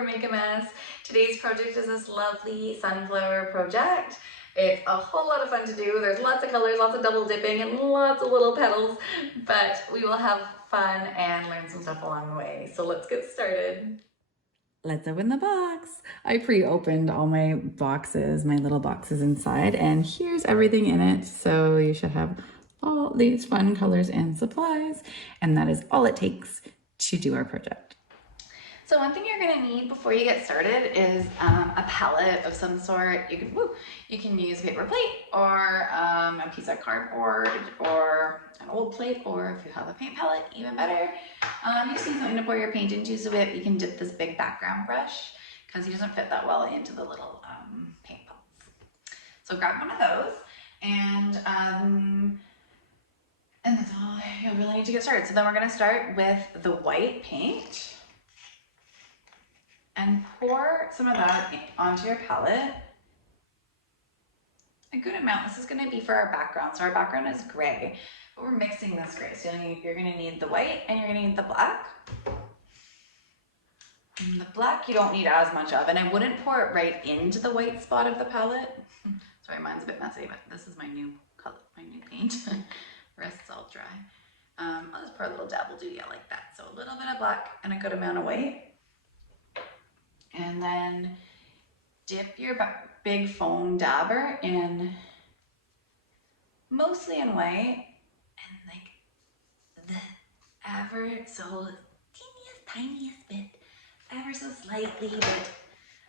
from Make a Mess. Today's project is this lovely sunflower project. It's a whole lot of fun to do. There's lots of colors, lots of double dipping, and lots of little petals, but we will have fun and learn some stuff along the way. So let's get started. Let's open the box. I pre-opened all my boxes, my little boxes inside, and here's everything in it. So you should have all these fun colors and supplies, and that is all it takes to do our project. So one thing you're gonna need before you get started is a palette of some sort. You can use a paper plate or a piece of cardboard or an old plate, or if you have a paint palette, even better. You just need something to pour your paint into, so that you can dip this big background brush because he doesn't fit that well into the little paint pots. So grab one of those, and that's all you really need to get started. So then we're gonna start with the white paint and pour some of that onto your palette. A good amount. This is going to be for our background. So our background is gray, but we're mixing this gray. So you're going to need the white and you're going to need the black. And the black you don't need as much of, and I wouldn't pour it right into the white spot of the palette. Sorry, mine's a bit messy, but this is my new color, my new paint. The rest's all dry. I'll just pour a little dab. We'll do like that. So a little bit of black and a good amount of white. And then dip your big foam dabber in, mostly in white, and like the ever so tiniest bit, ever so slightly bit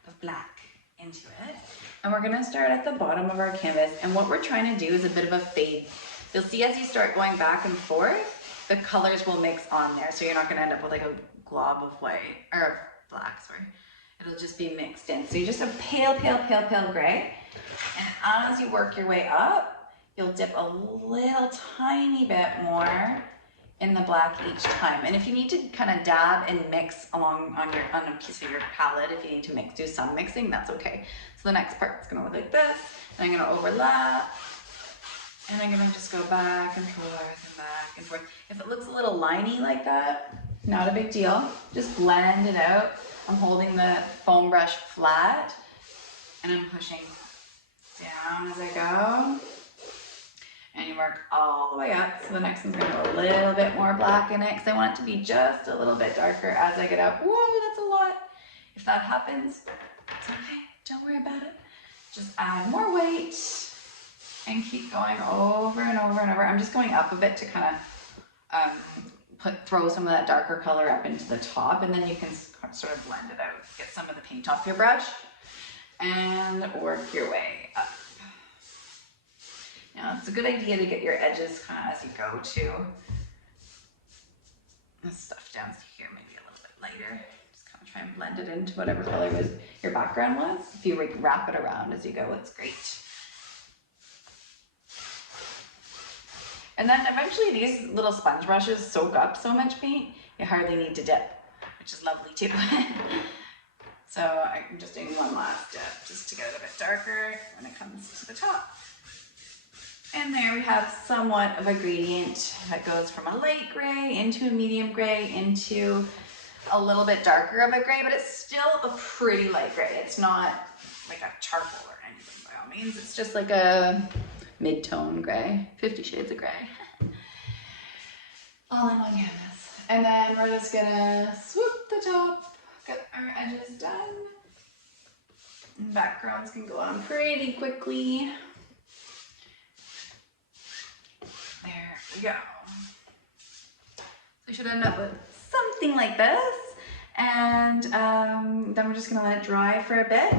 of black into it. And we're gonna start at the bottom of our canvas, and what we're trying to do is a bit of a fade. You'll see as you start going back and forth, the colors will mix on there, so you're not gonna end up with like a glob of white, or black, sorry. It'll just be mixed in. So you just have pale gray. And as you work your way up, you'll dip a little tiny bit more in the black each time. And if you need to kind of dab and mix along on a piece of your palette, if you need to do some mixing, that's okay. So the next part is gonna look like this, and I'm gonna overlap, and I'm gonna just go back and forth and back and forth. If it looks a little liney like that, not a big deal. Just blend it out. I'm holding the foam brush flat and I'm pushing down as I go. And you work all the way up. So the next one's gonna have a little bit more black in it because I want it to be just a little bit darker as I get up. Whoa, that's a lot. If that happens, it's okay. Don't worry about it. Just add more weight and keep going over and over and over. I'm just going up a bit to kind of throw some of that darker color up into the top, and then you can sort of blend it out. Get some of the paint off your brush and work your way up. Now it's a good idea to get your edges kind of as you go too. This stuff down here maybe a little bit lighter. Just kind of try and blend it into whatever color your background was. If you wrap it around as you go, it's great. And then eventually these little sponge brushes soak up so much paint, you hardly need to dip, which is lovely too. So I'm just doing one last dip just to get it a bit darker when it comes to the top. And there we have somewhat of a gradient that goes from a light gray into a medium gray into a little bit darker of a gray, but it's still a pretty light gray. It's not like a charcoal or anything by all means. It's just like a mid-tone gray, 50 shades of gray. All in one canvas. And then we're just gonna swoop the top, get our edges done. And backgrounds can go on pretty quickly. There we go. So we should end up with something like this. And then we're just gonna let it dry for a bit.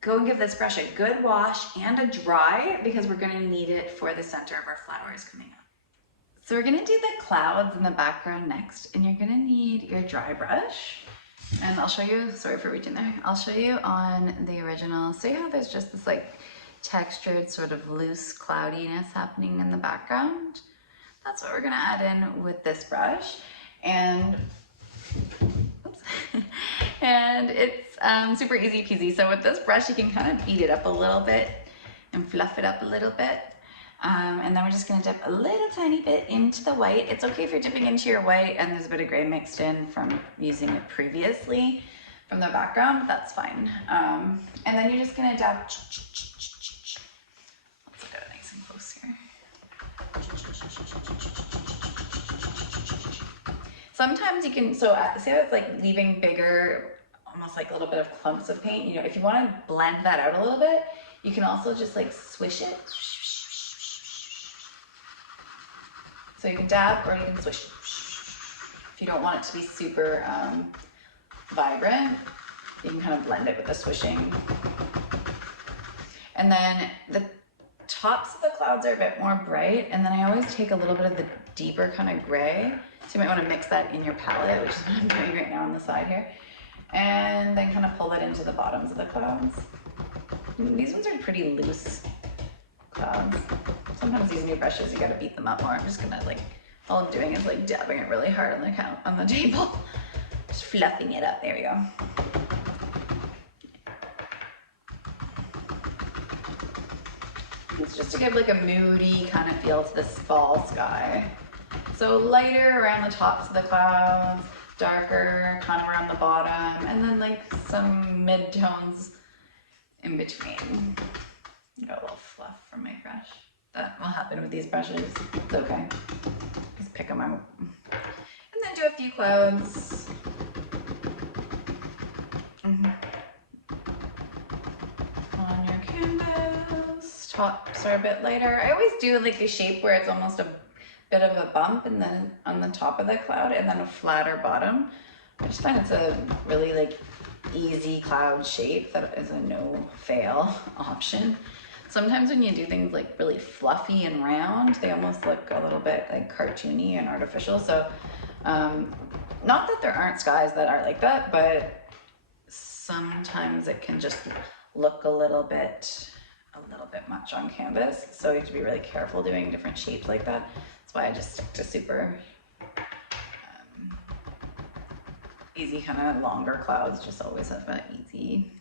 Go and give this brush a good wash and a dry, because we're gonna need it for the center of our flowers coming up. So we're gonna do the clouds in the background next, and you're gonna need your dry brush. And I'll show you, sorry for reaching there. I'll show you on the original. See how there's just this like textured sort of loose cloudiness happening in the background? That's what we're gonna add in with this brush. And and it's super easy peasy. So with this brush, you can kind of beat it up a little bit and fluff it up a little bit. And then we're just gonna dip a little tiny bit into the white. It's okay if you're dipping into your white and there's a bit of gray mixed in from using it previously, from the background, but that's fine. And then you're just gonna dab. Let's look at it nice and close here. Sometimes you can, so say it's like leaving bigger, almost like a little bit of clumps of paint, you know, if you want to blend that out a little bit, you can also just like swish it. So you can dab or you can swish. If you don't want it to be super vibrant, you can kind of blend it with the swishing. And then the tops of the clouds are a bit more bright, and then I always take a little bit of the deeper kind of gray. So you might want to mix that in your palette, which is what I'm doing right now on the side here. And then kind of pull it into the bottoms of the clouds. These ones are pretty loose clouds. Sometimes these new brushes, you gotta beat them up more. I'm just gonna like, all I'm doing is like dabbing it really hard on the table. Just fluffing it up, there we go. It's just to give like a moody kind of feel to this fall sky. So lighter around the tops of the clouds, darker kind of around the bottom, and then like some mid-tones in between. Got a little fluff from my brush. That will happen with these brushes. It's okay. Just pick them out. And then do a few clouds. On your canvas. Tops are a bit lighter. I always do like a shape where it's almost a bit of a bump and then on the top of the cloud and then a flatter bottom. I just find it's a really like easy cloud shape that is a no fail option. Sometimes when you do things like really fluffy and round, they almost look a little bit like cartoony and artificial. So not that there aren't skies that are like that, but sometimes it can just look a little bit much on canvas. So you have to be really careful doing different shapes like that. That's why I just stick to super easy kind of longer clouds. Just always have an easy,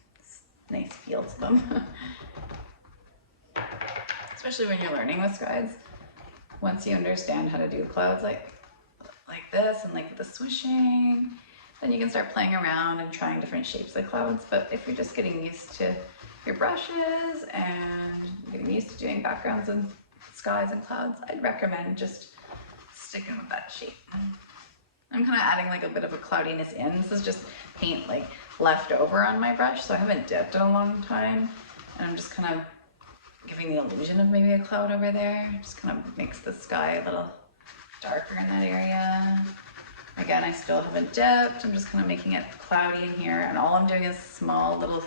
nice feel to them. Especially when you're learning with skies. Once you understand how to do clouds like this and like the swishing, then you can start playing around and trying different shapes of clouds. But if you're just getting used to your brushes and getting used to doing backgrounds and skies and clouds, I'd recommend just sticking with that shape. I'm kind of adding like a bit of a cloudiness in. This is just paint like left over on my brush, so I haven't dipped in a long time. And I'm just kind of giving the illusion of maybe a cloud over there. Just kind of makes the sky a little darker in that area. Again, I still haven't dipped. I'm just kind of making it cloudy in here, and all I'm doing is small little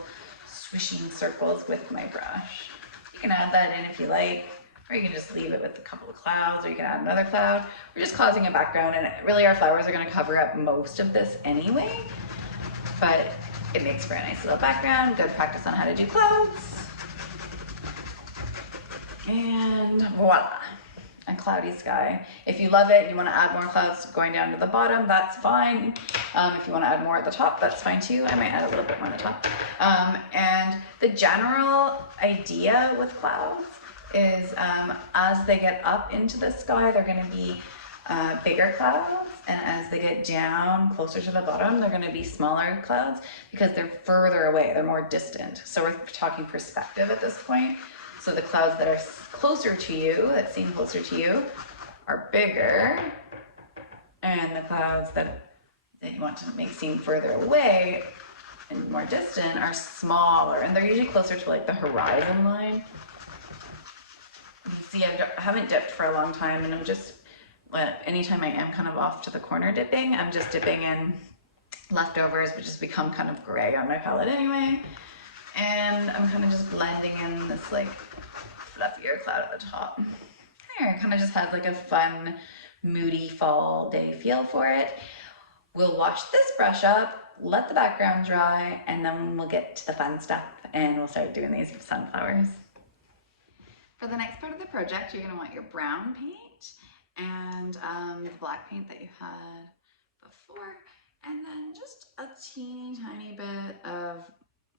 swishing circles with my brush. You can add that in if you like, or you can just leave it with a couple of clouds, or you can add another cloud. We're just causing a background, and really our flowers are going to cover up most of this anyway, but it makes for a nice little background. Good practice on how to do clouds. And voila, a cloudy sky. If you love it, you want to add more clouds going down to the bottom, that's fine. If you want to add more at the top, that's fine too. I might add a little bit more at the top. And the general idea with clouds is as they get up into the sky, they're going to be bigger clouds, and as they get down closer to the bottom, they're going to be smaller clouds because they're further away, they're more distant. So we're talking perspective at this point. So the clouds that are closer to you, that seem closer to you, are bigger, and the clouds that you want to make seem further away and more distant are smaller, and they're usually closer to like the horizon line. You see, I haven't dipped for a long time, and I'm just, anytime I am kind of off to the corner dipping, I'm just dipping in leftovers, which has become kind of gray on my palette anyway. And I'm kind of just blending in this like fluffier cloud at the top. There, it kind of just has like a fun, moody fall day feel for it. We'll wash this brush up, let the background dry, and then we'll get to the fun stuff and we'll start doing these sunflowers. For the next part of the project, you're gonna want your brown paint and the black paint that you had before, and then just a teeny tiny bit of,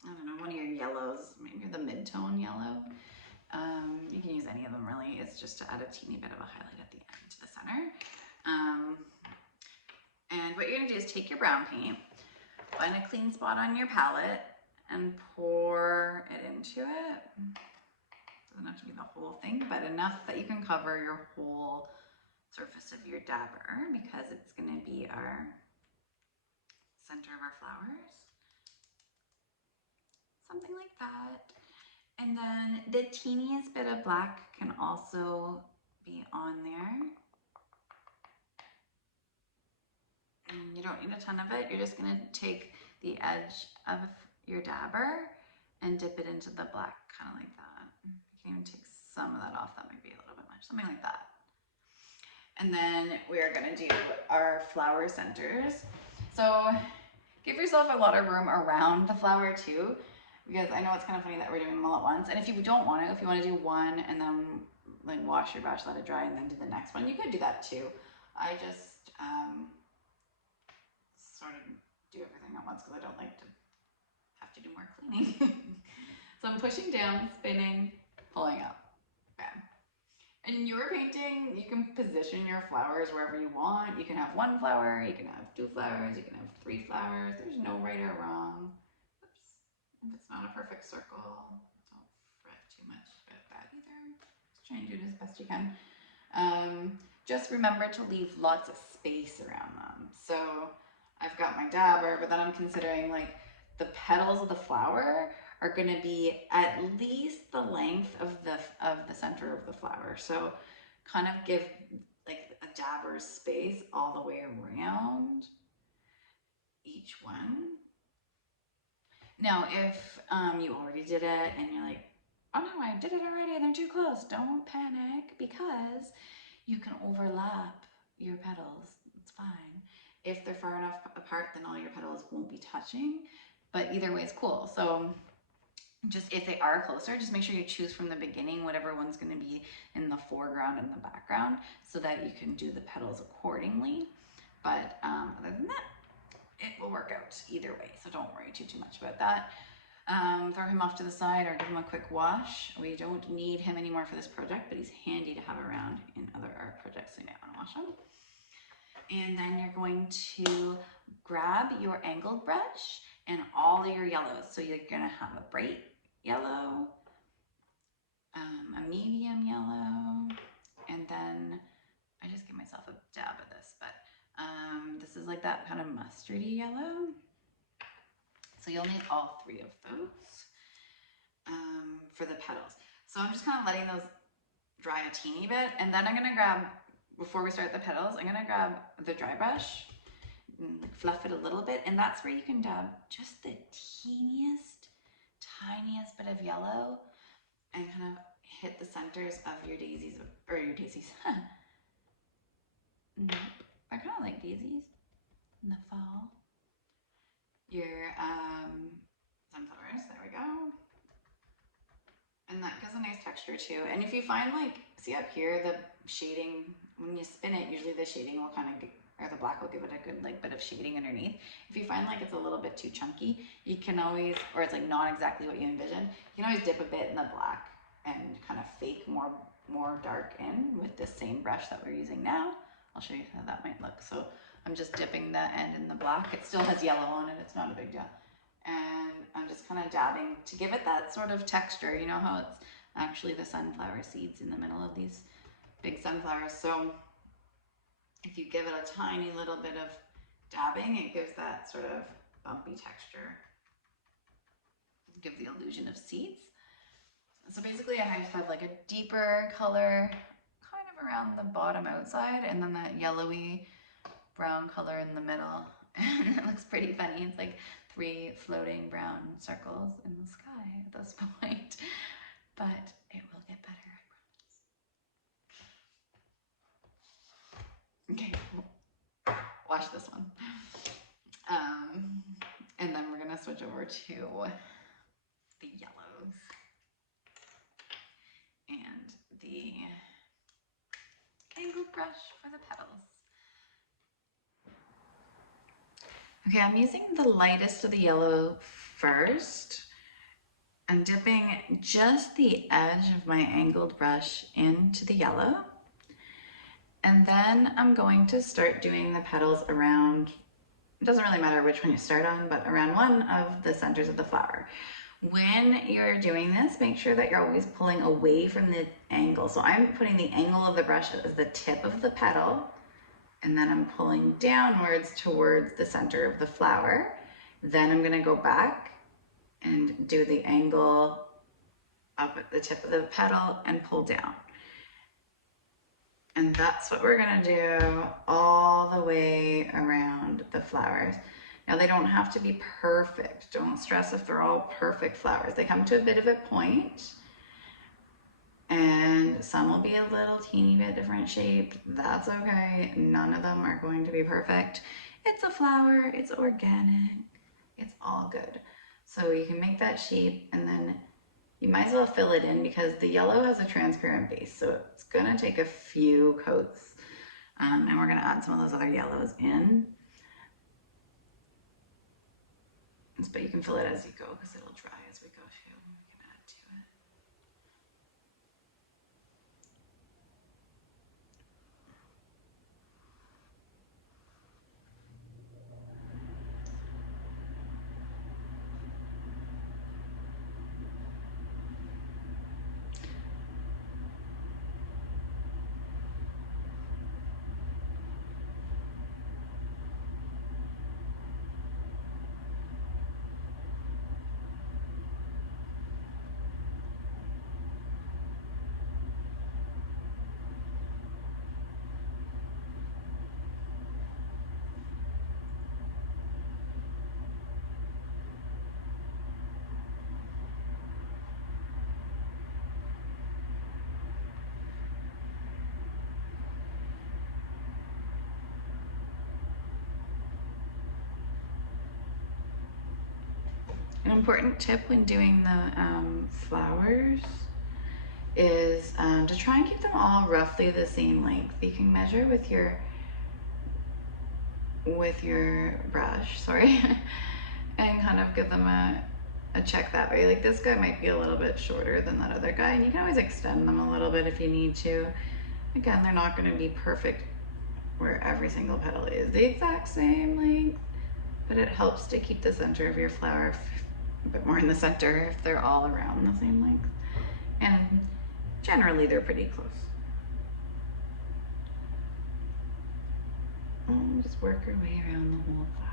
I don't know, one of your yellows, maybe the mid-tone yellow. You can use any of them really. It's just to add a teeny bit of a highlight at the end to the center. And what you're gonna do is take your brown paint, find a clean spot on your palette and pour it into it. Doesn't have to be the whole thing, but enough that you can cover your whole surface of your dabber, because it's going to be our center of our flowers. Something like that. And then the teeniest bit of black can also be on there. And you don't need a ton of it. You're just going to take the edge of your dabber and dip it into the black, kind of like that. You can even take some of that off. That might be a little bit much. Something like that. And then we're going to do our flower centers. So give yourself a lot of room around the flower too, because I know it's kind of funny that we're doing them all at once. And if you don't want to, if you want to do one and then like wash your brush, let it dry, and then do the next one, you could do that too. I just sort of do everything at once because I don't like to have to do more cleaning. So I'm pushing down, spinning, pulling up. Bam. In your painting, you can position your flowers wherever you want. You can have one flower, you can have two flowers, you can have three flowers. There's no right or wrong. Oops. If it's not a perfect circle, don't fret too much about that either. Just try and do it as best you can. Just remember to leave lots of space around them. So I've got my dabber, but then I'm considering like the petals of the flower are going to be at least the length of the center of the flower. So kind of give like a dabber space all the way around each one. Now, if you already did it and you're like, oh no, I did it already and they're too close, don't panic, because you can overlap your petals. It's fine. If they're far enough apart, then all your petals won't be touching, but either way is cool. So just if they are closer, just make sure you choose from the beginning whatever one's going to be in the foreground and the background, so that you can do the petals accordingly. But other than that, it will work out either way, so don't worry too much about that. Throw him off to the side or give him a quick wash. We don't need him anymore for this project, but he's handy to have around in other art projects, so you might want to wash him. And then you're going to grab your angled brush and all your yellows. So you're going to have a bright yellow, a medium yellow, and then I just give myself a dab of this, but this is like that kind of mustardy yellow. So you'll need all three of those for the petals. So I'm just kind of letting those dry a teeny bit, and then I'm going to grab, before we start the petals, I'm going to grab the dry brush, fluff it a little bit, and that's where you can dab just the teeniest, tiniest bit of yellow and kind of hit the centers of your daisies, or your daisies. Nope, I kind of like daisies in the fall. Your sunflowers, there we go. And that gives a nice texture too. And if you find like, see up here, the shading, when you spin it, usually the shading will kind of, or the black will give it a good like bit of shading underneath. If you find like it's a little bit too chunky, you can always, or it's like not exactly what you envisioned, you can always dip a bit in the black and kind of fake more dark in with this same brush that we're using now. I'll show you how that might look. So I'm just dipping the end in the black. It still has yellow on it, it's not a big deal. And I'm just kind of dabbing to give it that sort of texture. You know how it's actually the sunflower seeds in the middle of these big sunflowers. So if you give it a tiny little bit of dabbing, it gives that sort of bumpy texture. Give the illusion of seeds. So basically I just have like a deeper color kind of around the bottom outside, and then that yellowy brown color in the middle. And it looks pretty funny. It's like 3 floating brown circles in the sky at this point, but it will get better, I promise. Okay, watch this one. And then we're gonna switch over to the yellows and the angled brush for the petals. Okay, I'm using the lightest of the yellow first. I'm dipping just the edge of my angled brush into the yellow. And then I'm going to start doing the petals around it doesn't really matter which one you start on, but around one of the centers of the flower. When you're doing this, make sure that you're always pulling away from the angle. So I'm putting the angle of the brush as the tip of the petal, and then I'm pulling downwards towards the center of the flower. Then I'm gonna go back and do the angle up at the tip of the petal and pull down. And that's what we're gonna do all the way around the flowers. Now they don't have to be perfect. Don't stress if they're all perfect flowers. They come to a bit of a point, and some will be a little teeny bit different shaped. That's okay. None of them are going to be perfect. It's a flower, it's organic, it's all good. So you can make that shape, and then you might as well fill it in because the yellow has a transparent base, so it's gonna take a few coats. And we're gonna add some of those other yellows in. But you can fill it as you go because it'll dry as we go too. We can add to it. An important tip when doing the flowers is to try and keep them all roughly the same length. You can measure with your brush, sorry, and kind of give them a check that way. Like this guy might be a little bit shorter than that other guy, and you can always extend them a little bit if you need to. Again, they're not going to be perfect where every single petal is the exact same length, but it helps to keep the center of your flower a bit more in the center if they're all around the same length. And generally they're pretty close. And just work our way around the whole flower.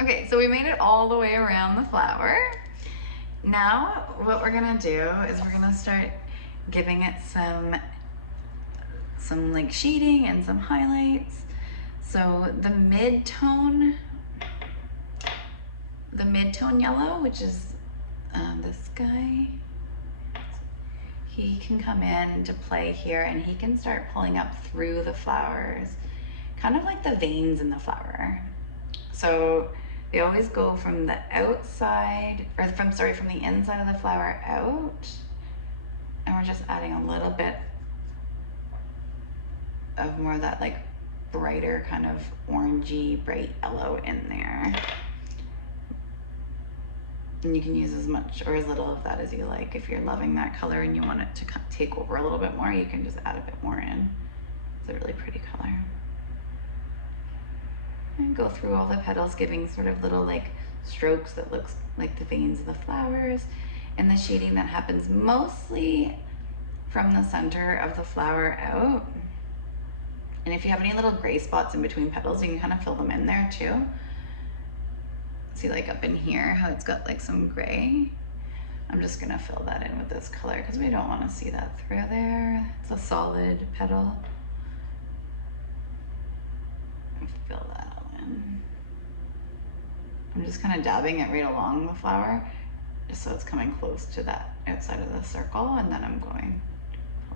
Okay, so we made it all the way around the flower. Now what we're gonna do is we're gonna start giving it some like shading and some highlights. So the mid-tone yellow, which is this guy, he can come in to play here, and he can start pulling up through the flowers, kind of like the veins in the flower. So they always go from the outside, or from the inside of the flower out, and we're just adding a little bit of more of that like brighter kind of orangey bright yellow in there. And you can use as much or as little of that as you like. If you're loving that color and you want it to take over a little bit more, you can just add a bit more in. It's a really pretty color. And go through all the petals, giving sort of little like strokes that looks like the veins of the flowers, and the shading that happens mostly from the center of the flower out. And if you have any little gray spots in between petals, you can kind of fill them in there too. See, like up in here, how it's got like some gray. I'm just gonna fill that in with this color because we don't want to see that through there. It's a solid petal. Fill that all in. I'm just kind of dabbing it right along the flower, just so it's coming close to that outside of the circle, and then I'm pulling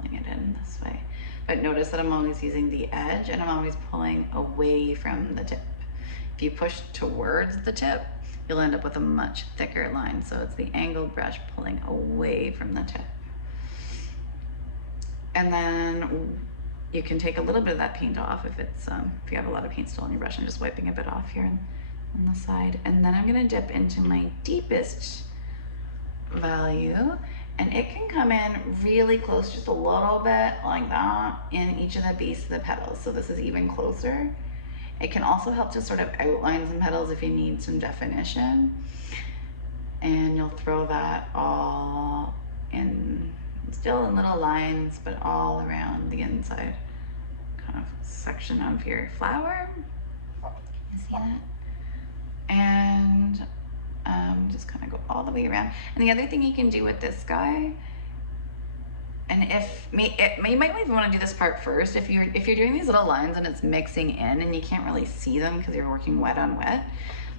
it in this way. But notice that I'm always using the edge and I'm always pulling away from the tip. If you push towards the tip, you'll end up with a much thicker line. So it's the angled brush pulling away from the tip. And then you can take a little bit of that paint off if it's if you have a lot of paint still on your brush. I'm just wiping a bit off here on the side. And then I'm gonna dip into my deepest value, and it can come in really close, just a little bit like that, in each of the base of the petals. So this is even closer. It can also help to sort of outline some petals if you need some definition. And you'll throw that all in, still in little lines, but all around the inside kind of section of your flower. You see that? And just kind of go all the way around. And the other thing you can do with this guy, and you might even want to do this part first, if you're doing these little lines and it's mixing in and you can't really see them because you're working wet on wet,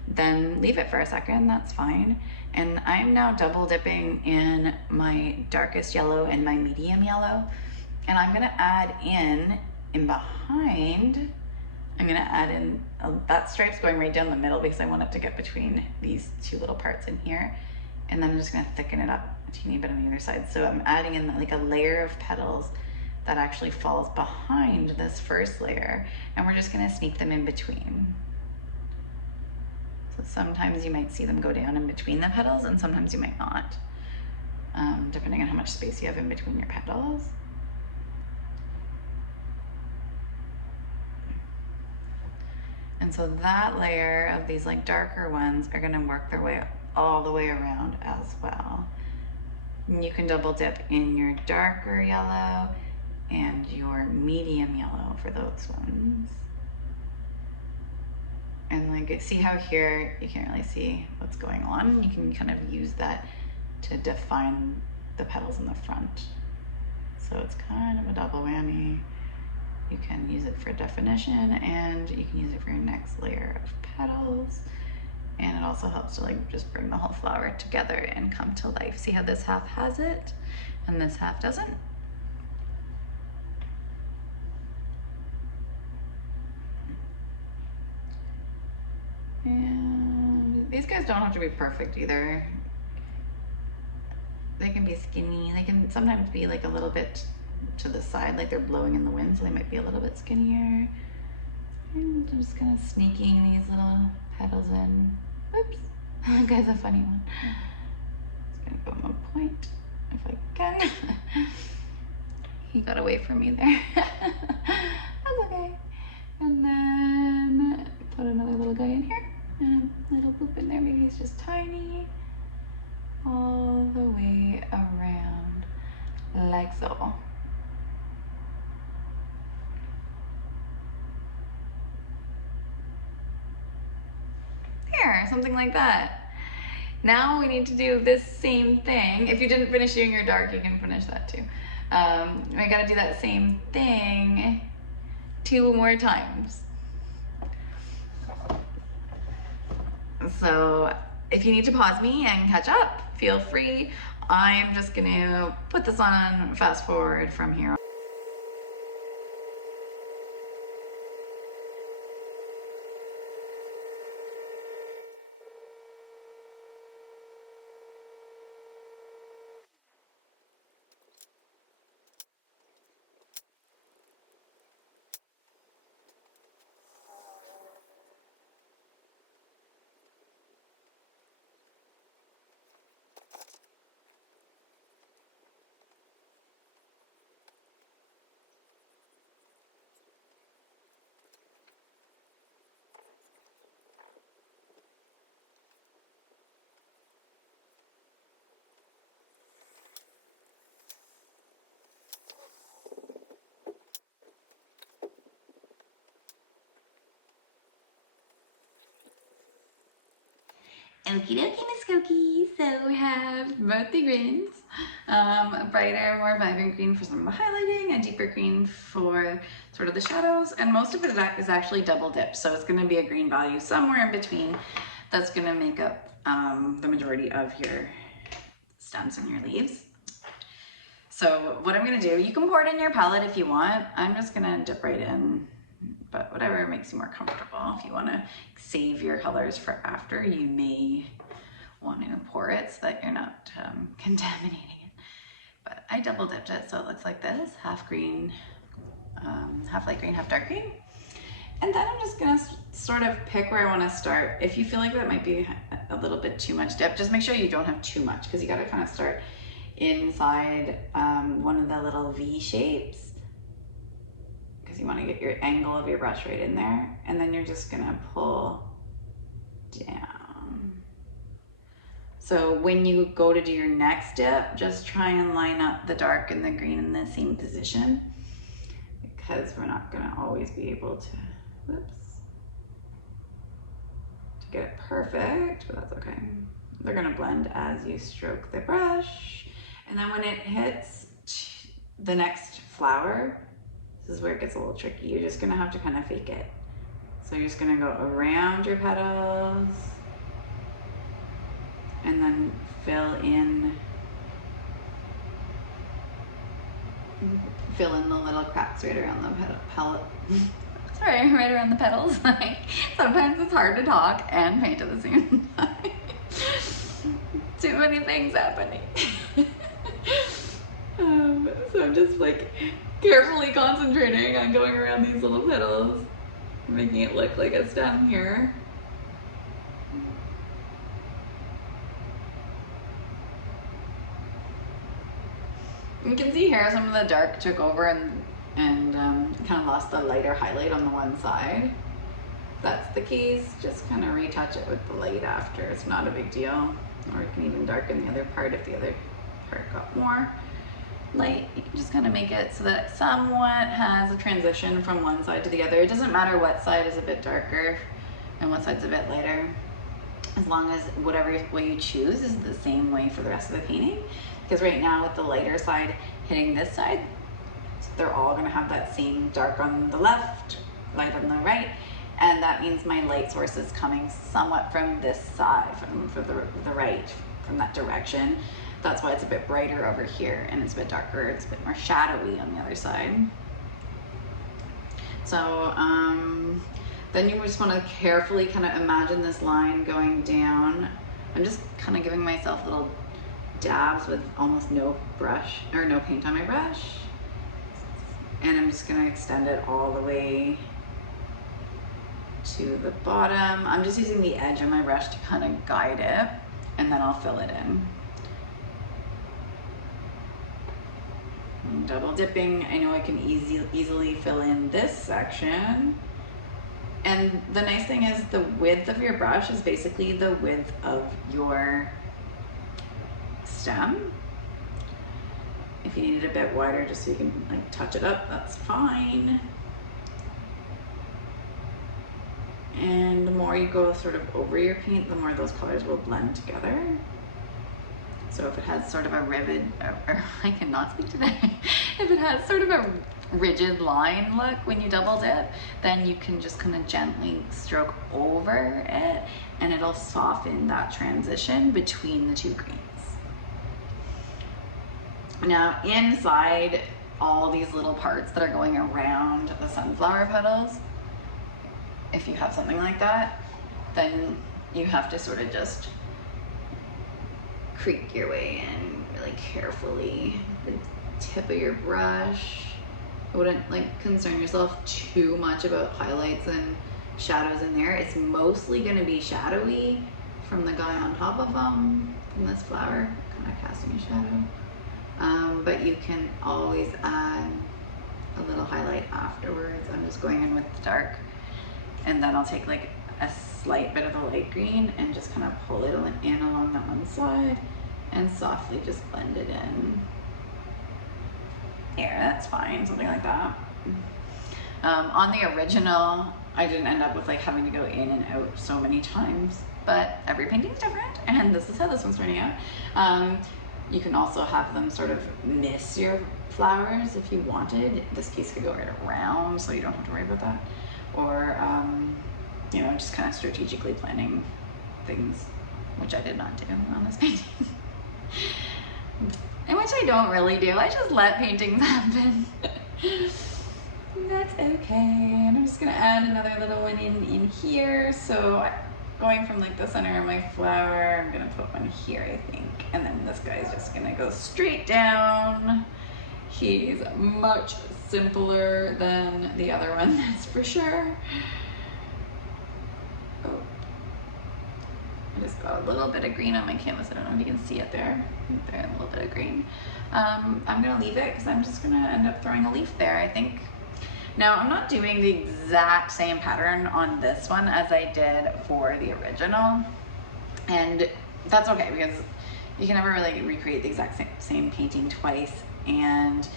then leave it for a second, that's fine. And I'm now double dipping in my darkest yellow and my medium yellow, and I'm gonna add in behind, I'm gonna add in, that stripe's going right down the middle because I want it to get between these two little parts in here. And then I'm just gonna thicken it up a teeny bit on the other side. So I'm adding in like a layer of petals that actually falls behind this first layer. And we're just gonna sneak them in between. So sometimes you might see them go down in between the petals and sometimes you might not, depending on how much space you have in between your petals. And so that layer of these like darker ones are gonna work their way all the way around as well. And you can double dip in your darker yellow and your medium yellow for those ones. And like, see how here you can't really see what's going on? You can kind of use that to define the petals in the front. So it's kind of a double whammy. You can use it for definition and you can use it for your next layer of petals. And it also helps to like just bring the whole flower together and come to life. See how this half has it and this half doesn't? And these guys don't have to be perfect either. They can be skinny. They can sometimes be like a little bit to the side, like they're blowing in the wind, so they might be a little bit skinnier. And I'm just kind of sneaking these little petals in. Oops, that guy's a funny one. Just gonna give him a point if I can. He got away from me there. That's okay. And then put another little guy in here and a little boop in there. Maybe he's just tiny. All the way around, like so. There, something like that. Now we need to do this same thing. If you didn't finish doing your dark, you can finish that too. We gotta do that same thing 2 more times. So if you need to pause me and catch up, feel free. I'm just gonna put this on fast forward from here. Okie dokie, Miss Koki. So we have both the greens, a brighter, more vibrant green for some of the highlighting, a deeper green for sort of the shadows, and most of it is actually double dipped, so it's going to be a green value somewhere in between that's gonna make up the majority of your stems and your leaves. So what I'm gonna do, you can pour it in your palette if you want. I'm just gonna dip right in, but whatever makes you more comfortable. If you wanna save your colors for after, you may want to pour it so that you're not contaminating it. But I double dipped it so it looks like this, half green, half light green, half dark green. And then I'm just gonna sort of pick where I wanna start. If you feel like that might be a little bit too much dip, just make sure you don't have too much, because you gotta kind of start inside one of the little V shapes, because you wanna get your angle of your brush right in there. And then you're just gonna pull down. So when you go to do your next dip, just try and line up the dark and the green in the same position, because we're not gonna always be able to, whoops, to get it perfect, but that's okay. They're gonna blend as you stroke the brush. And then when it hits the next flower, this is where it gets a little tricky. You're just gonna have to kind of fake it. So you're just gonna go around your petals and then fill in the little cracks right around the palette. Sorry, right around the petals. Sometimes it's hard to talk and paint at the same time. Too many things happening. So I'm just like carefully concentrating on going around these little petals, making it look like it's down here. You can see here some of the dark took over and kind of lost the lighter highlight on the one side. If that's the case, just kind of retouch it with the light after. It's not a big deal. Or you can even darken the other part if the other part got more light. You can just kind of make it so that it somewhat has a transition from one side to the other. It doesn't matter what side is a bit darker and what side's a bit lighter, as long as whatever way you choose is the same way for the rest of the painting. Because right now with the lighter side hitting this side, they're all gonna have that same dark on the left, light on the right, and that means my light source is coming somewhat from this side, from the right, from that direction. That's why it's a bit brighter over here and it's a bit darker, it's a bit more shadowy on the other side. So then you just want to carefully kind of imagine this line going down. I'm just kind of giving myself little dabs with almost no brush or no paint on my brush, and I'm just going to extend it all the way to the bottom. I'm just using the edge of my brush to kind of guide it, and then I'll fill it in. And double dipping, I know I can easily fill in this section. And the nice thing is the width of your brush is basically the width of your stem. If you need it a bit wider just so you can like touch it up, that's fine. And the more you go sort of over your paint, the more those colors will blend together. So if it has sort of a rivet, or I cannot speak today, if it has sort of a rigid line look when you double dip, then you can just kind of gently stroke over it and it'll soften that transition between the two greens. Now inside all these little parts that are going around the sunflower petals, if you have something like that, then you have to sort of just creak your way in really carefully with the tip of your brush. I wouldn't like concern yourself too much about highlights and shadows in there. It's mostly going to be shadowy from the guy on top of them, from this flower, kind of casting a shadow. But you can always add a little highlight afterwards. I'm just going in with the dark, and then I'll take like a slight bit of the light green and just kind of pull it in along that one side and softly just blend it in. There, that's fine, something like that. On the original, I didn't end up with like having to go in and out so many times, but every painting's different, and this is how this one's turning out. You can also have them sort of miss your flowers if you wanted. This piece could go right around, so you don't have to worry about that. Or, you know, just kind of strategically planning things, which I did not do on this painting. And which I don't really do. I just let paintings happen. That's okay. And I'm just gonna add another little one in here. So going from like the center of my flower, I'm gonna put one here, I think. And then this guy's just gonna go straight down. He's much simpler than the other one, that's for sure. Oh, I just got a little bit of green on my canvas. I don't know if you can see it there. There, a little bit of green. I'm gonna leave it because I'm just gonna end up throwing a leaf there, I think. Now, I'm not doing the exact same pattern on this one as I did for the original. And that's okay because you can never really recreate the exact same painting twice. And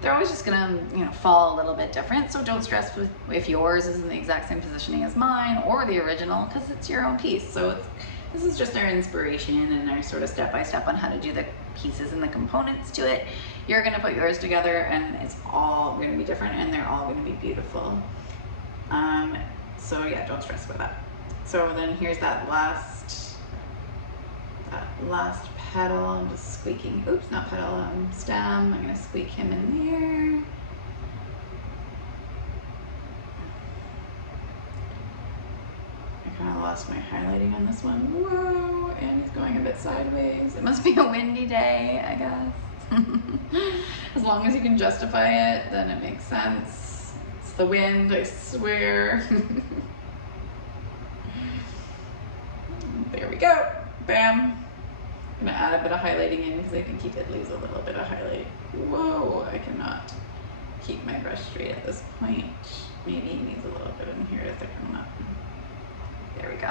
they're always just gonna, you know, fall a little bit different. So don't stress if yours is in the exact same positioning as mine or the original, because it's your own piece. So this is just our inspiration and our sort of step-by-step on how to do the pieces and the components to it. You're gonna put yours together and it's all gonna be different and they're all gonna be beautiful. So yeah, don't stress with that. So then here's that last petal. I'm just squeaking, oops, not petal, stem. I'm gonna squeak him in there. I kind of lost my highlighting on this one. Whoa, and it's going a bit sideways. It must be a windy day, I guess. As long as you can justify it, then it makes sense. It's the wind, I swear. There we go, bam. I'm gonna add a bit of highlighting in because I think he did lose a little bit of highlight. Whoa, I cannot keep my brush straight at this point. Maybe he needs a little bit in here to thicken up. There we go.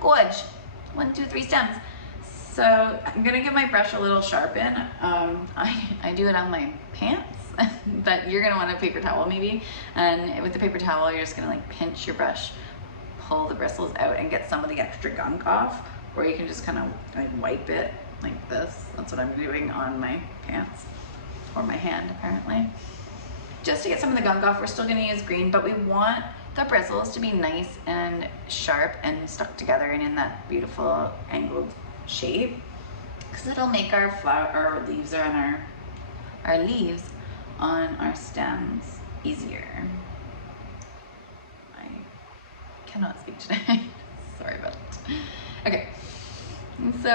Good. 1, 2, 3 stems. So I'm gonna give my brush a little sharpen. I do it on my pants, but you're gonna want a paper towel maybe. And with the paper towel, you're just gonna like pinch your brush, pull the bristles out and get some of the extra gunk off. Or you can just kind of like wipe it like this. That's what I'm doing on my pants, or my hand apparently. Just to get some of the gunk off. We're still gonna use green, but we want the bristles to be nice and sharp and stuck together and in that beautiful angled shape, because it'll make our our leaves on our leaves on our stems easier. I cannot speak today. Sorry about it. Okay, so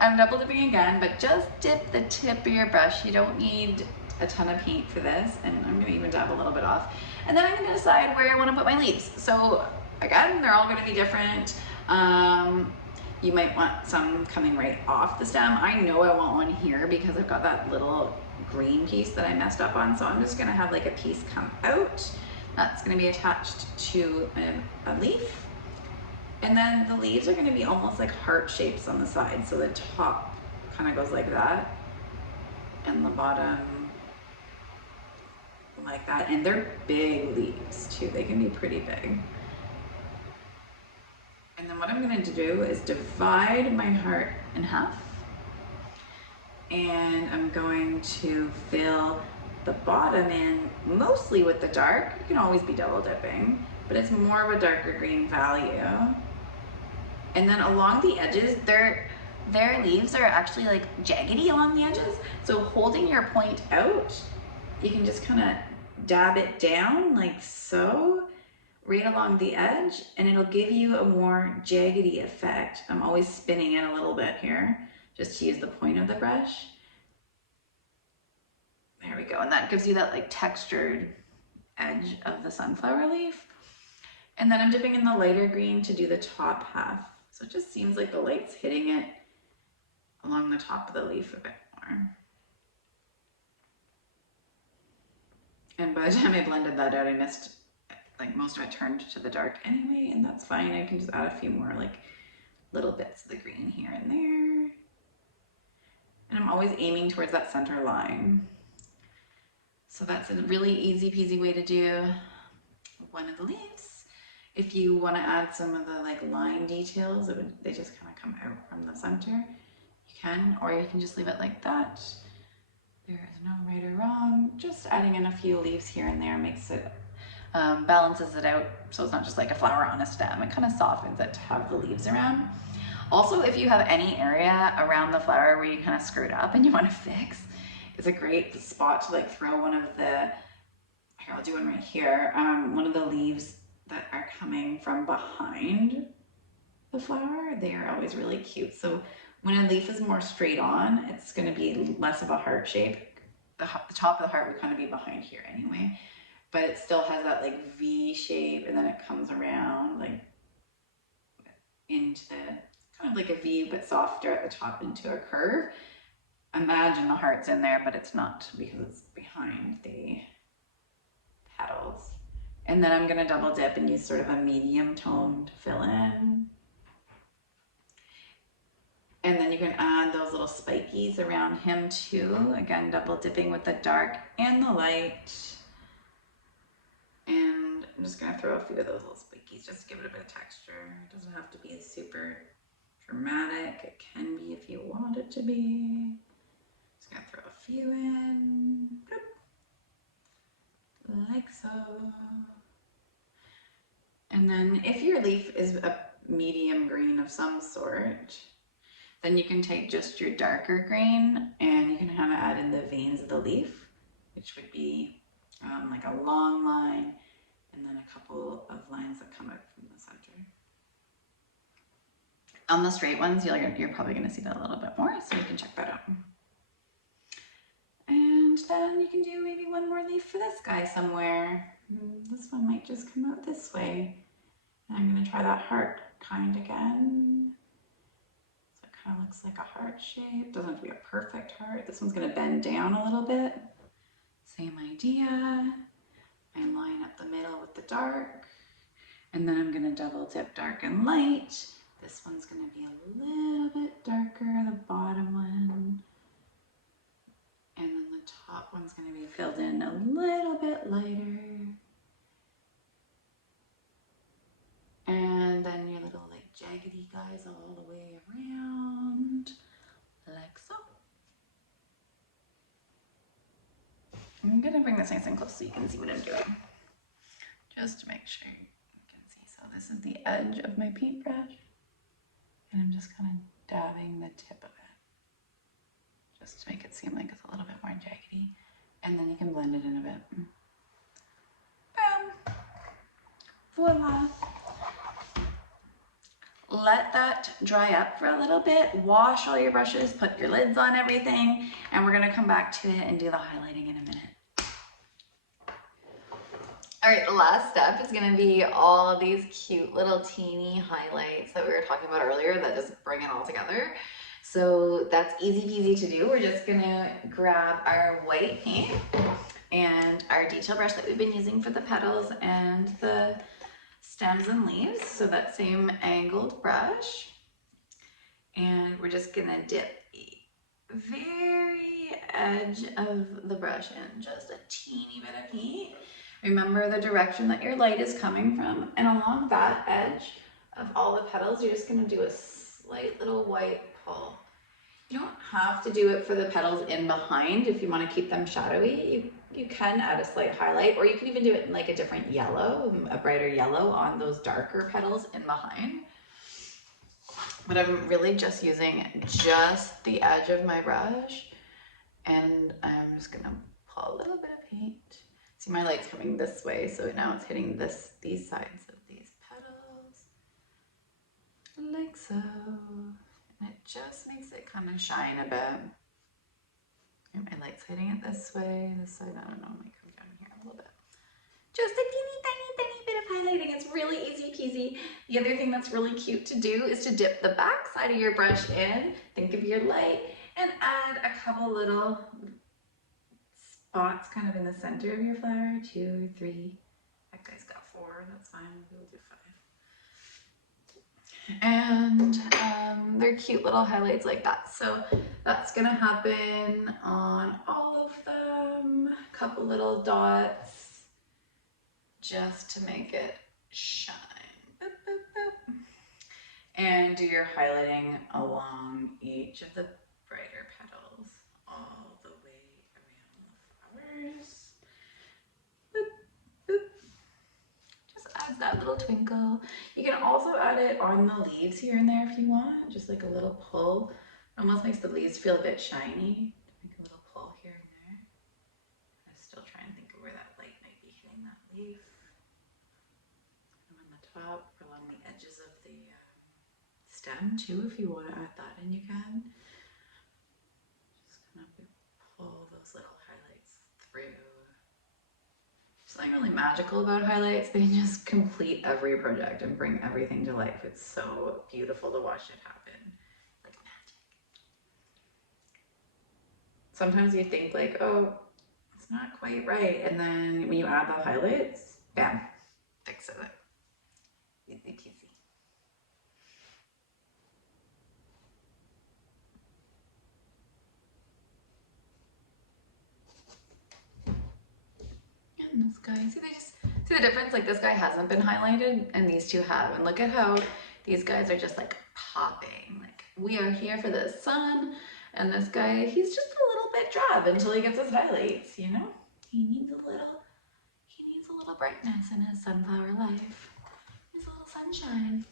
I'm double dipping again, but just dip the tip of your brush. You don't need a ton of paint for this, and I'm gonna even dab a little bit off. And then I'm gonna decide where I wanna put my leaves. So again, they're all gonna be different. You might want some coming right off the stem. I know I want one here because I've got that little green piece that I messed up on. So I'm just gonna have like a piece come out. That's gonna be attached to a leaf. And then the leaves are gonna be almost like heart shapes on the side. So the top kind of goes like that, and the bottom like that. And they're big leaves too. They can be pretty big. And then what I'm gonna do is divide my heart in half. And I'm going to fill the bottom in mostly with the dark. You can always be double dipping, but it's more of a darker green value. And then along the edges, their leaves are actually like jaggedy along the edges. So holding your point out, you can just kind of dab it down like so, right along the edge, and it'll give you a more jaggedy effect. I'm always spinning it a little bit here, just to use the point of the brush. There we go, and that gives you that like textured edge of the sunflower leaf. And then I'm dipping in the lighter green to do the top half. So it just seems like the light's hitting it along the top of the leaf a bit more. And by the time I blended that out, I missed, like most of it turned to the dark anyway, and that's fine. I can just add a few more like little bits of the green here and there. And I'm always aiming towards that center line. So that's a really easy peasy way to do one of the leaves. If you want to add some of the like line details, they just kind of come out from the center, you can, or you can just leave it like that. There is no right or wrong. Just adding in a few leaves here and there makes it balances it out so it's not just like a flower on a stem. It kind of softens it to have the leaves around. Also, if you have any area around the flower where you kind of screwed up and you want to fix, it's a great spot to like throw one of the, here, I'll do one right here, one of the leaves that are coming from behind the flower. They are always really cute. So when a leaf is more straight on, it's going to be less of a heart shape. The top of the heart would kind of be behind here anyway, but it still has that like V shape, and then it comes around like into kind of like a V but softer at the top into a curve. Imagine the heart's in there, but it's not because it's behind the petals. And then I'm going to double dip and use sort of a medium tone to fill in. And then you can add those little spikies around him too. Again, double dipping with the dark and the light. And I'm just gonna throw a few of those little spikies just to give it a bit of texture. It doesn't have to be super dramatic. It can be if you want it to be. Just gonna throw a few in. Bloop. Like so. And then if your leaf is a medium green of some sort, then you can take just your darker green and you can kind of add in the veins of the leaf, which would be like a long line and then a couple of lines that come out from the center. On the straight ones, you're probably going to see that a little bit more, so you can check that out. And then you can do maybe one more leaf for this guy somewhere. This one might just come out this way. And I'm going to try that heart kind again. Kind of looks like a heart shape. Doesn't have to be a perfect heart. This one's going to bend down a little bit. Same idea. I line up the middle with the dark. And then I'm going to double dip dark and light. This one's going to be a little bit darker, the bottom one. And then the top one's going to be filled in a little bit lighter. And then your little like jaggedy guys all the way around, like so. I'm gonna bring this nice and close so you can see what I'm doing, just to make sure you can see. So this is the edge of my paintbrush, and I'm just kind of dabbing the tip of it, just to make it seem like it's a little bit more jaggedy, and then you can blend it in a bit. Boom, voila. Let that dry up for a little bit, wash all your brushes, put your lids on everything, and we're gonna come back to it and do the highlighting in a minute. All right, the last step is gonna be all of these cute little teeny highlights that we were talking about earlier that just bring it all together. So that's easy peasy to do. We're just gonna grab our white paint and our detail brush that we've been using for the petals and the stems and leaves, so that same angled brush, and we're just gonna dip the very edge of the brush in just a teeny bit of paint. Remember the direction that your light is coming from, and along that edge of all the petals, you're just gonna do a slight little white pull. You don't have to do it for the petals in behind. If you want to keep them shadowy, you can add a slight highlight, or you can even do it in like a different yellow, a brighter yellow on those darker petals in behind. But I'm really just using just the edge of my brush, and I'm just gonna pull a little bit of paint. See, my light's coming this way, so now it's hitting these sides of these petals, like so. And it just makes it kind of shine a bit. And my light's hitting it this way, this side, I don't know, it might come down here a little bit. Just a teeny tiny bit of highlighting. It's really easy peasy. The other thing that's really cute to do is to dip the back side of your brush in, think of your light, and add a couple little spots kind of in the center of your flower, 2 or 3. That guy's got 4, that's fine, we'll do 5. And they're cute little highlights like that. So that's gonna happen on all of them. A couple little dots just to make it shine. Boop, boop, boop. And do your highlighting along each of the brighter petals all the way around the flowers. Boop, boop. little twinkle. You can also add it on the leaves here and there if you want, just like a little pull. It almost makes the leaves feel a bit shiny. Make a little pull here and there. I'm still trying to think of where that light might be hitting that leaf. On the top, along the edges of the stem too, if you want to add that in, you can. Just kind of pull those little highlights through. Something really magical about highlights. They just complete every project and bring everything to life. It's so beautiful to watch it happen, like magic. Sometimes you think like, oh, it's not quite right, and then when you add the highlights, bam, fixes it. Easy peasy. And this guy, see the difference? Like this guy hasn't been highlighted and these two have. And look at how these guys are just like popping. Like we are here for the sun, and this guy, he's just a little bit drab until he gets his highlights, you know? He needs a little brightness in his sunflower life. His little sunshine.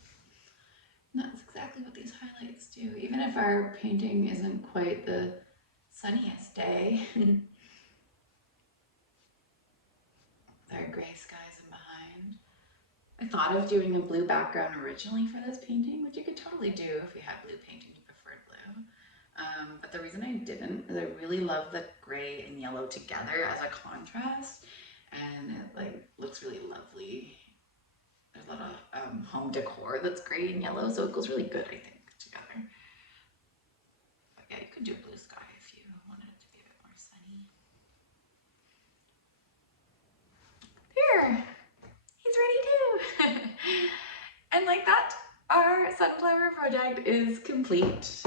And that's exactly what these highlights do. Even if our painting isn't quite the sunniest day, there are gray skies in behind. I thought of doing a blue background originally for this painting, which you could totally do if you had blue painting you preferred blue. But the reason I didn't is I really love the gray and yellow together as a contrast, and it like looks really lovely. There's a lot of home decor that's gray and yellow, so it goes really good, I think, together. But yeah, you could do blue sky if you wanted it to be a bit more sunny. Here, he's ready too. And like that, our sunflower project is complete.